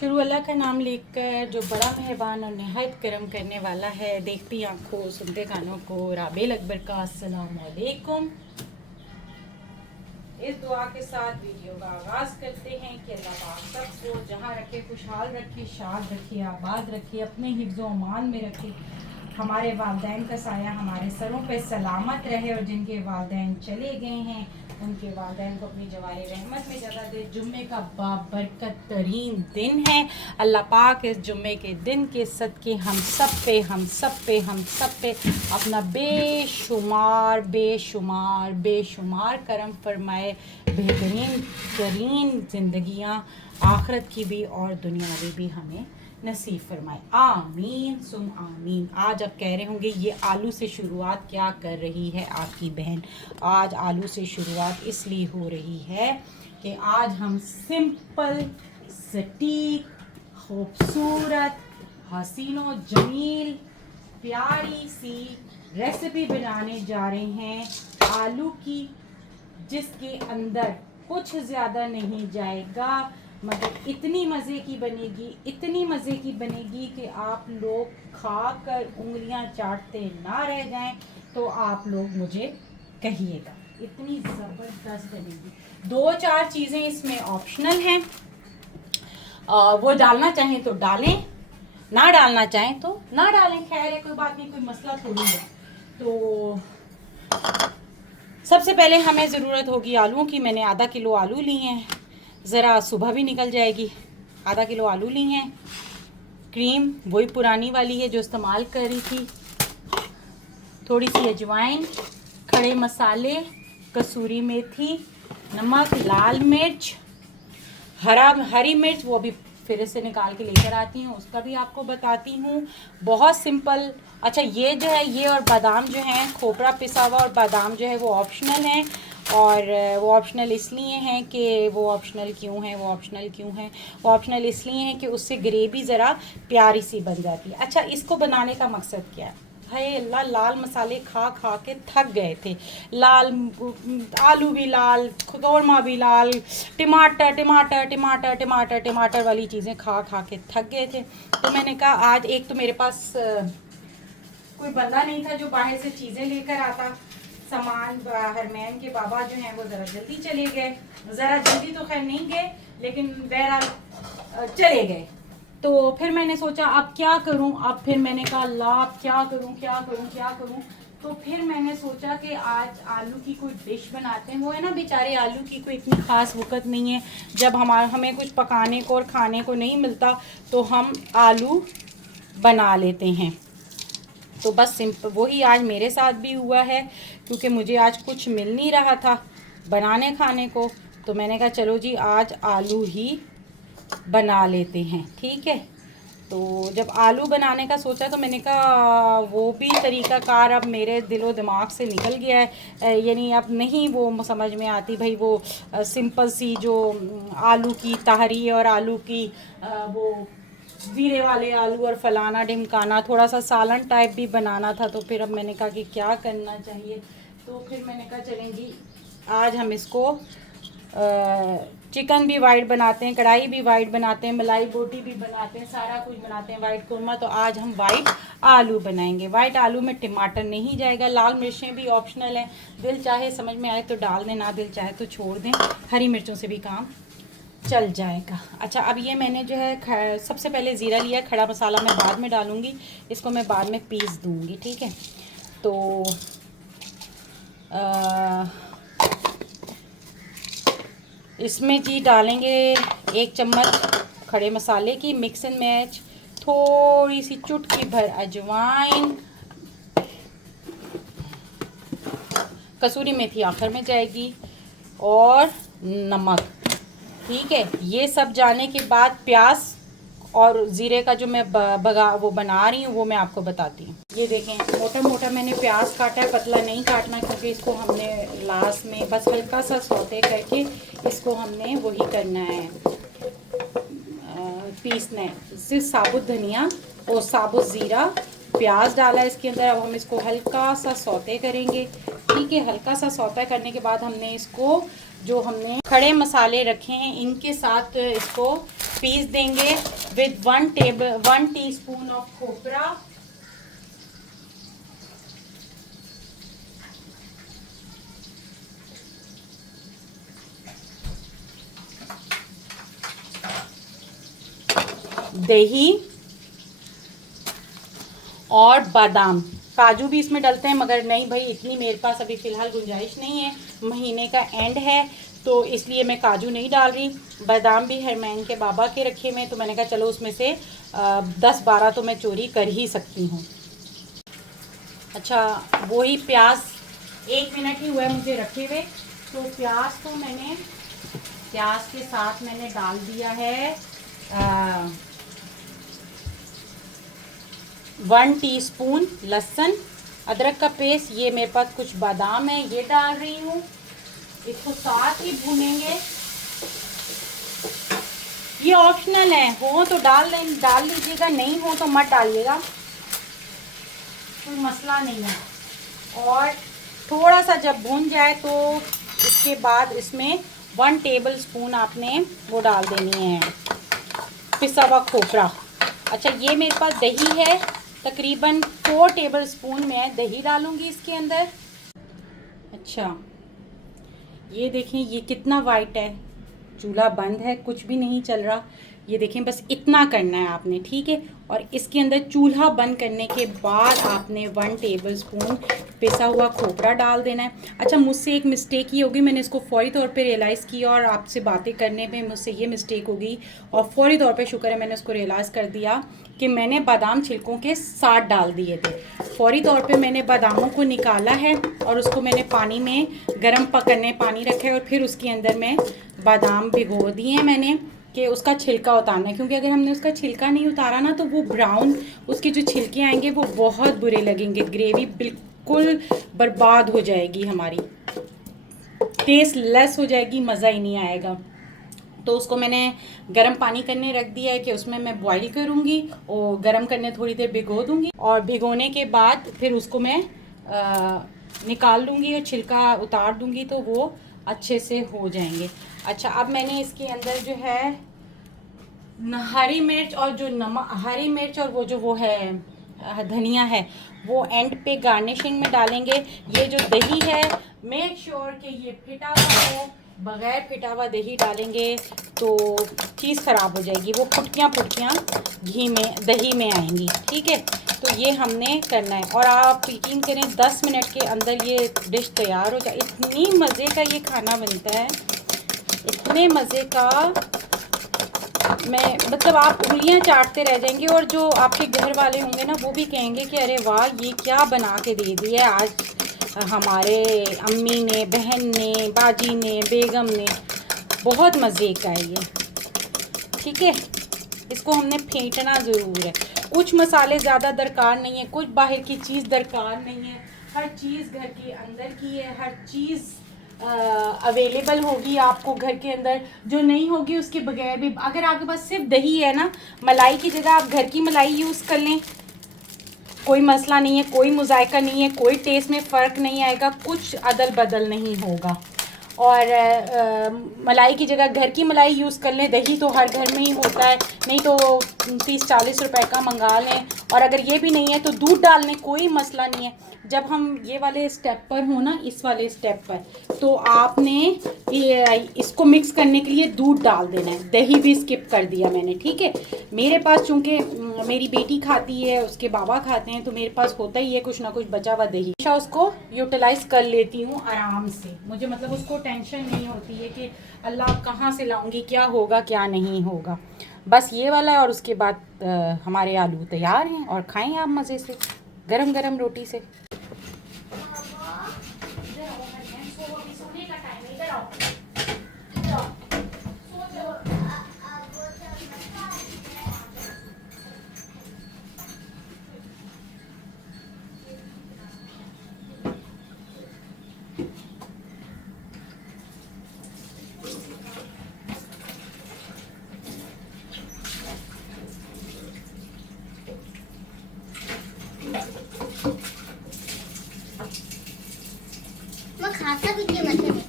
शुरू अल्लाह का नाम लेकर जो बड़ा मेहरबान और नहायत करम करने वाला है। देखती आँखों सुनते कानों को राबेल अकबर का अस्सलाम वालेकुम। इस दुआ के साथ वीडियो का आगाज़ करते हैं कि अल्लाह पाक सबको जहाँ रखे खुशहाल रखे, शाद रखे, आबाद रखे, अपने हिफ्ज़ व अमान में रखे। हमारे वालिदैन का साया हमारे सरों पे सलामत रहे और जिनके वालिदैन चले गए हैं उनके वालिदैन को अपनी जवारे रहमत में जगह दे। जुम्मे का बाबरकत तरीन दिन है। अल्लाह पाक इस जुम्मे के दिन के सदके हम सब पे अपना बेशुमार करम फरमाए। बेहतरीन तरीन ज़िंदगियाँ आखिरत की भी और दुनियावी भी हमें नसीब फरमाए। आमीन सुम आमीन। आज आप कह रहे होंगे ये आलू से शुरुआत क्या कर रही है आपकी बहन। आज आलू से शुरुआत इसलिए हो रही है कि आज हम सिंपल सटीक खूबसूरत हसीनो जमील प्यारी सी रेसिपी बनाने जा रहे हैं आलू की, जिसके अंदर कुछ ज़्यादा नहीं जाएगा मगर इतनी मज़े की बनेगी कि आप लोग खाकर उंगलियां चाटते ना रह जाएं। तो आप लोग मुझे कहिएगा, इतनी ज़बरदस्त बनेगी। 2-4 चीज़ें इसमें ऑप्शनल हैं, वो डालना चाहें तो डालें, ना डालना चाहें तो ना डालें। खैर है, कोई बात नहीं, कोई मसला थोड़ी है। तो सबसे पहले हमें ज़रूरत होगी आलूओं की। मैंने आधा किलो आलू लिए हैं, ज़रा सुबह भी निकल जाएगी। आधा किलो आलू ली हैं। क्रीम वही पुरानी वाली है जो इस्तेमाल कर रही थी। थोड़ी सी अजवाइन, खड़े मसाले, कसूरी मेथी, नमक, लाल मिर्च, हरी मिर्च, वो भी फिर से निकाल के लेकर आती हूँ, उसका भी आपको बताती हूँ। बहुत सिंपल। अच्छा, ये जो है, ये और बादाम जो हैं, खोपरा पिसा हुआ और बादाम जो है वो ऑप्शनल हैं। और वो ऑप्शनल इसलिए हैं कि वो ऑप्शनल इसलिए हैं कि उससे ग्रेवी ज़रा प्यारी सी बन जाती है। अच्छा, इसको बनाने का मकसद क्या है? हाय अल्लाह, लाल मसाले खा खा के थक गए थे। लाल आलू भी लाल, कौरमा भी लाल, टमाटर वाली चीज़ें खा खा के थक गए थे। तो मैंने कहा आज एक तो मेरे पास कोई बंदा नहीं था जो बाहर से चीज़ें लेकर आता। सामान हरमैन के बाबा जो हैं वो ज़रा जल्दी चले गए। ज़रा जल्दी तो खैर नहीं गए, लेकिन बहरहाल चले गए। तो फिर मैंने सोचा अब क्या करूं। अब फिर मैंने कहा अल्लाह, अब क्या करूं। तो फिर मैंने सोचा कि आज आलू की कोई डिश बनाते हैं। वो है ना, बेचारे आलू की कोई इतनी ख़ास वक़्त नहीं है। जब हमें कुछ पकाने को और खाने को नहीं मिलता तो हम आलू बना लेते हैं। तो बस सिंपल वही आज मेरे साथ भी हुआ है, क्योंकि मुझे आज कुछ मिल नहीं रहा था बनाने खाने को। तो मैंने कहा चलो जी आज आलू ही बना लेते हैं, ठीक है। तो जब आलू बनाने का सोचा तो मैंने कहा वो भी तरीक़ाकार अब मेरे दिलो दिमाग से निकल गया है। यानी अब नहीं वो समझ में आती भाई, वो सिंपल सी जो आलू की तहरी और आलू की वो ज़ीरे वाले आलू और फलाना ढिमकाना, थोड़ा सा सालन टाइप भी बनाना था। तो फिर अब मैंने कहा कि क्या करना चाहिए। तो फिर मैंने कहा चलें जी आज हम इसको चिकन भी वाइट बनाते हैं, कढ़ाई भी वाइट बनाते हैं, मलाई बोटी भी बनाते हैं, सारा कुछ बनाते हैं, वाइट कोरमा। तो आज हम वाइट आलू बनाएंगे। वाइट आलू में टमाटर नहीं जाएगा। लाल मिर्चें भी ऑप्शनल हैं, दिल चाहे समझ में आए तो डाल दें, ना दिल चाहे तो छोड़ दें। हरी मिर्चों से भी काम चल जाएगा। अच्छा, अब ये मैंने जो है सबसे पहले ज़ीरा लिया। खड़ा मसाला मैं बाद में डालूँगी, इसको मैं बाद में पीस दूँगी, ठीक है। तो इसमें जी डालेंगे 1 चम्मच खड़े मसाले की मिक्स एंड मैच, थोड़ी सी चुटकी भर अजवाइन, कसूरी मेथी आखिर में जाएगी, और नमक, ठीक है। ये सब जाने के बाद प्याज और ज़ीरे का जो मैं वो बना रही हूँ वो मैं आपको बताती हूँ। ये देखें, मोटा मोटा मैंने प्याज काटा है, पतला नहीं काटना क्योंकि इसको हमने लास्ट में बस हल्का सा सौते करके इसको हमने वही करना है, पीसना है। सिर्फ साबुत धनिया और साबुत ज़ीरा प्याज डाला है इसके अंदर। अब हम इसको हल्का सा सौते करेंगे, ठीक है। हल्का सा सौता करने के बाद हमने इसको जो हमने खड़े मसाले रखे हैं इनके साथ इसको पीस देंगे विद 1 टीस्पून ऑफ खोपरा, दही और बादाम। काजू भी इसमें डलते हैं मगर नहीं भाई, इतनी मेरे पास अभी फ़िलहाल गुंजाइश नहीं है, महीने का एंड है तो इसलिए मैं काजू नहीं डाल रही। बादाम भी हरमैन के बाबा के रखे हुए, तो मैंने कहा चलो उसमें से 10-12 तो मैं चोरी कर ही सकती हूँ। अच्छा, वही प्याज 1 मिनट ही हुआ है मुझे रखे हुए, तो प्याज को मैंने प्याज के साथ मैंने डाल दिया है 1 टीस्पून लहसुन अदरक का पेस्ट। ये मेरे पास कुछ बादाम है, ये डाल रही हूँ। इसको साथ ही भूनेंगे। ये ऑप्शनल है, हो तो डाल लीजिएगा, नहीं हो तो मत डालिएगा, कोई मसला नहीं है। और थोड़ा सा जब भून जाए तो इसके बाद इसमें 1 टेबल स्पून आपने वो डाल देनी है, पिसा हुआ खोपरा। अच्छा, ये मेरे पास दही है, तकरीबन 4 टेबल स्पून मैं दही डालूंगी इसके अंदर। अच्छा, ये देखें ये कितना वाइट है, चूल्हा बंद है, कुछ भी नहीं चल रहा। ये देखें, बस इतना करना है आपने, ठीक है। और इसके अंदर चूल्हा बंद करने के बाद आपने 1 टेबल स्पून पिसा हुआ खोपरा डाल देना है। अच्छा, मुझसे एक मिस्टेक ये होगी, मैंने इसको फौरी तौर पे रियलाइज़ किया और आपसे बातें करने में मुझसे ये मिस्टेक होगी, और फौरी तौर पे शुक्र है मैंने उसको रियलाइज़ कर दिया कि मैंने बादाम छिलकों के साथ डाल दिए थे। फौरी तौर पे मैंने बादामों को निकाला है और उसको मैंने पानी में गर्म पकड़ने पानी रखा है, और फिर उसके अंदर मैं बादाम भिगो दिए हैं मैंने कि उसका छिलका उतारना है, क्योंकि अगर हमने उसका छिलका नहीं उतारा ना तो वो ब्राउन उसके जो छिलके आएंगे वो बहुत बुरे लगेंगे, ग्रेवी बिल्कुल बर्बाद हो जाएगी हमारी, टेस्ट लेस हो जाएगी, मज़ा ही नहीं आएगा। तो उसको मैंने गर्म पानी करने रख दिया है कि उसमें मैं बॉईल करूँगी और गर्म करने थोड़ी देर भिगो दूँगी, और भिगोने के बाद फिर उसको मैं निकाल लूँगी और छिलका उतार दूँगी तो वो अच्छे से हो जाएंगे। अच्छा, अब मैंने इसके अंदर जो है हरी मिर्च और जो नमक, हरी मिर्च और वो है धनिया है, वो एंड पे गार्निशिंग में डालेंगे। ये जो दही है मेक श्योर कि ये फिटा हुआ हो, बग़ैर फिटा हुआ दही डालेंगे तो चीज़ ख़राब हो जाएगी, वो फुटकियाँ घी में दही में आएंगी, ठीक है। तो ये हमने करना है, और आप यकीन करें 10 मिनट के अंदर ये डिश तैयार हो जाए। इतनी मज़े का ये खाना बनता है, इतने मज़े का, मैं मतलब आप उंगलियां चाटते रह जाएंगे, और जो आपके घर वाले होंगे ना वो भी कहेंगे कि अरे वाह, ये क्या बना के दे दिया आज हमारे अम्मी ने, बहन ने, बाजी ने, बेगम ने। बहुत मज़े का है ये, ठीक है। इसको हमने फेंटना ज़रूर है। कुछ मसाले ज़्यादा दरकार नहीं है, कुछ बाहर की चीज़ दरकार नहीं है, हर चीज़ घर के अंदर की है, हर चीज़ अवेलेबल होगी आपको घर के अंदर। जो नहीं होगी उसके बगैर भी, अगर आपके पास सिर्फ दही है ना, मलाई की जगह आप घर की मलाई यूज़ कर लें, कोई मसला नहीं है, कोई मुज़ायका नहीं है, कोई टेस्ट में फ़र्क नहीं आएगा, कुछ अदल बदल नहीं होगा। और मलाई की जगह घर की मलाई यूज़ कर लें, दही तो हर घर में ही होता है, नहीं तो 30-40 रुपए का मंगा लें। और अगर ये भी नहीं है तो दूध डाल लें, कोई मसला नहीं है। जब हम ये वाले स्टेप पर हो ना, इस वाले स्टेप पर, तो आपने इसको मिक्स करने के लिए दूध डाल देना है, दही भी स्किप कर दिया मैंने, ठीक है। मेरे पास चूँकि मेरी बेटी खाती है, उसके बाबा खाते हैं, तो मेरे पास होता ही है कुछ ना कुछ बचा हुआ दही, हमेशा उसको यूटिलाइज़ कर लेती हूँ आराम से। मुझे मतलब उसको टेंशन नहीं होती है कि अल्लाह कहाँ से लाऊंगी, क्या होगा क्या नहीं होगा। बस ये वाला है, और उसके बाद हमारे आलू तैयार हैं, और खाएं आप मज़े से गरम गरम रोटी से। मैं खाता भी नहीं मतलब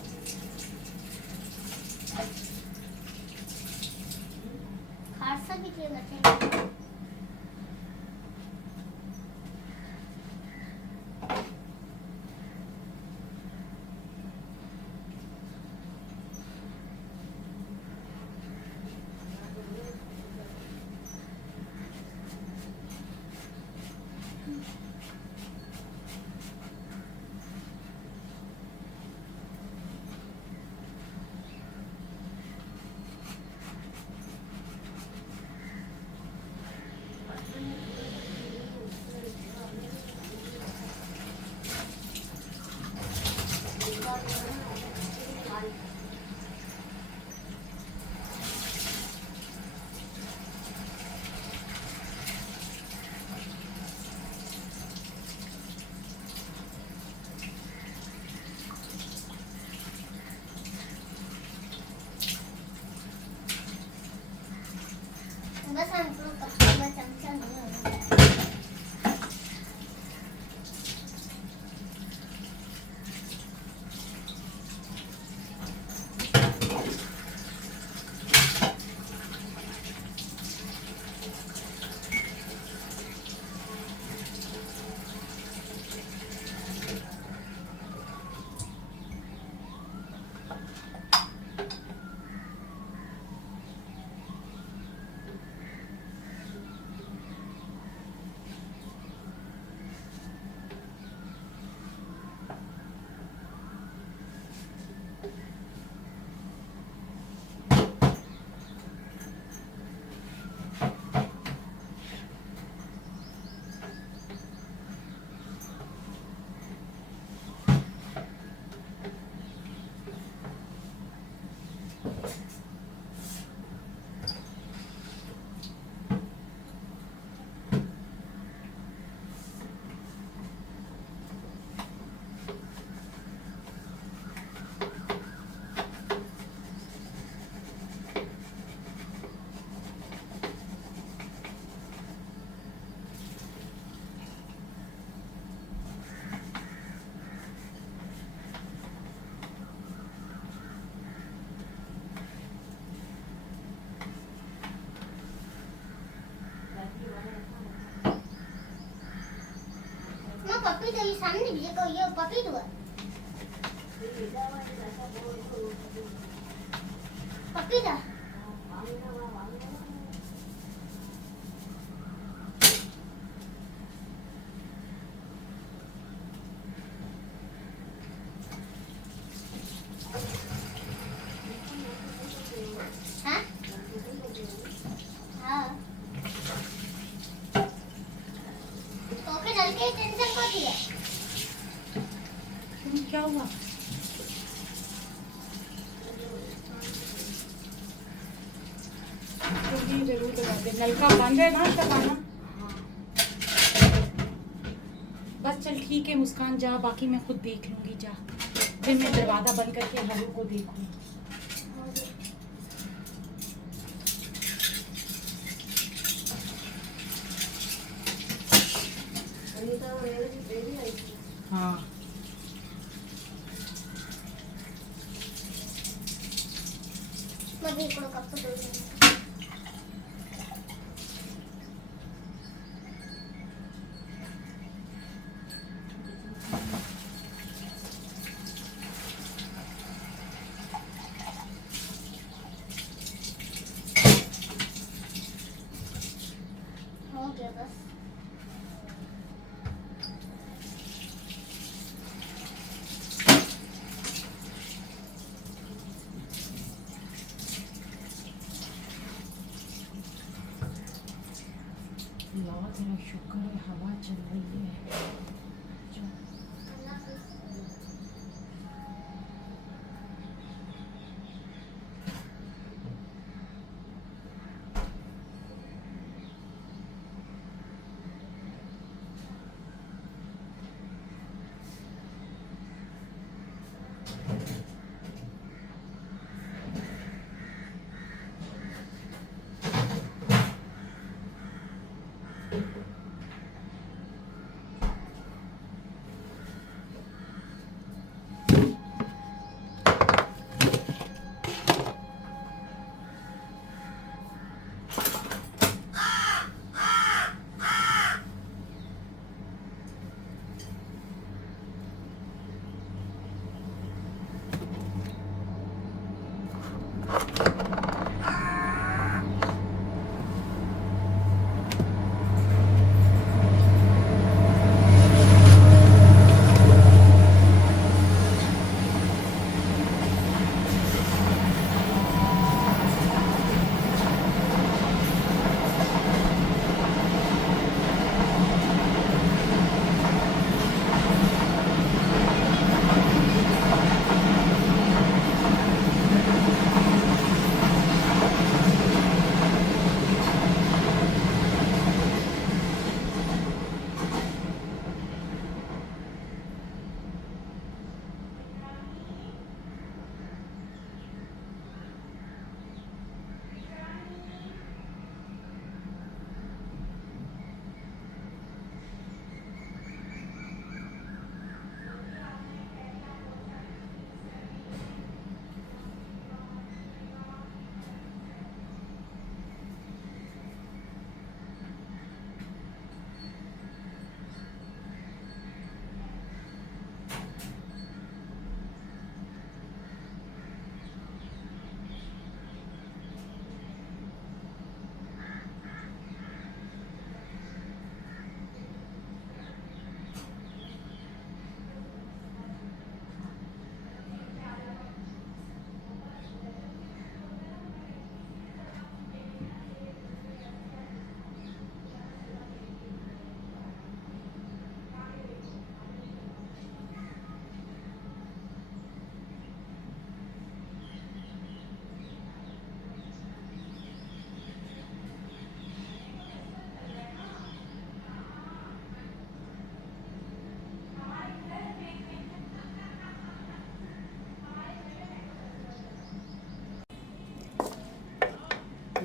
बस हम लोग कपड़े में चमचा नहीं होगा। पपी तो ये सामने भी को ये पपी तो पपी था हाँ हाँ ओके डल के टेंशन को दिया क्या हुआ? जरूर लगा दे, नलका बंद है ना दबाना। बस चल ठीक है मुस्कान, जा, बाकी मैं खुद देख लूंगी, जा। फिर मैं दरवाजा बंद करके हरू को देखूंगी। हाँ मैं भी को कब तो हो गया बस अल्लाह तेरा शुक्र है, हवा चल रही है। जो